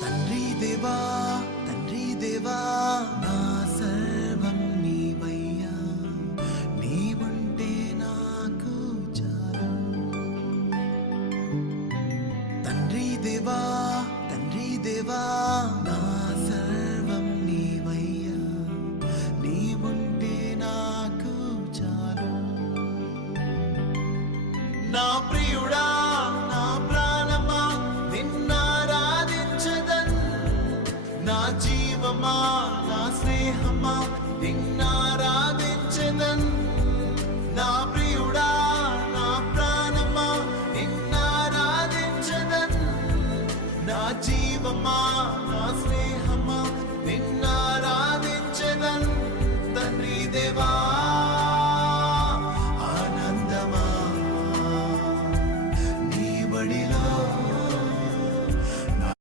తండ్రి దేవా తండ్రి దేవా నా సర్వం నీవయ్యా, నీవుంటే నాకు చాలు. తండ్రి దేవా తండ్రి దేవా నా సర్వం నీవయ్యా, నీవుంటే నాకు చాలు. నా ప్రియుడా నా ప్రాణమా నిన్నారాధించదన్, నా జీవమా నా స్నేహమా నిన్నారాధించదన్. నా ప్రియుడా నా ప్రాణమా నిన్నారాధించదన్, నా జీవమా నా స్నేహమా నిన్నారాధించదన్. తండ్రి దేవా